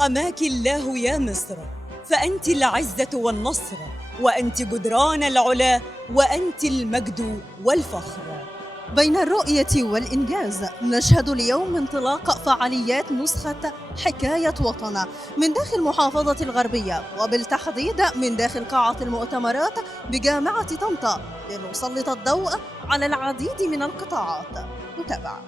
حماك الله يا مصر، فأنت العزة والنصر، وأنت جدران العلا، وأنت المجد والفخر. بين الرؤية والإنجاز نشهد اليوم انطلاق فعاليات نسخة حكاية وطن من داخل محافظة الغربية، وبالتحديد من داخل قاعة المؤتمرات بجامعة طنطا، لنسلط الضوء على العديد من القطاعات. نتابع.